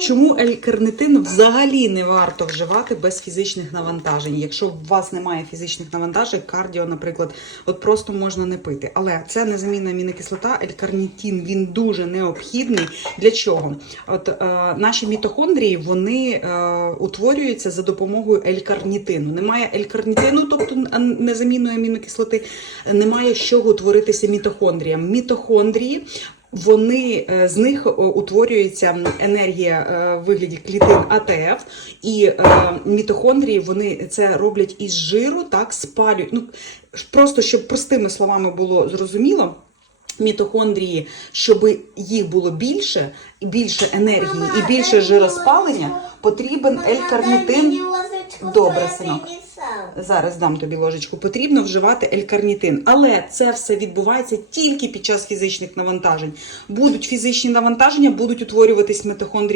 Чому L-карнитин взагалі не варто вживати без фізичних навантажень? Якщо у вас немає фізичних навантажень, кардіо, наприклад, от просто можна не пити. Але це незамінна амінокислота, L-карнітин, він дуже необхідний. Для чого? От е, наші мітохондрії вони е, утворюються за допомогою L-карнітину. Немає L-карнітину, тобто незамінної амінокислоти, немає з чого утворитися мітохондріям. Мітохондрії вони е, з них утворюється енергія е, в вигляді клітин АТФ, і е, мітохондрії вони це роблять із жиру, так спалюють. Ну просто щоб простими словами було зрозуміло. Мітохондрії, щоб їх було більше, і більше енергії, і більше жироспалення, потрібен L-карнітин. Добре, синок. Зараз дам тобі ложечку. Потрібно вживати L-карнітин. Але це все відбувається тільки під час фізичних навантажень. Будуть фізичні навантаження, будуть утворюватись мітохондрії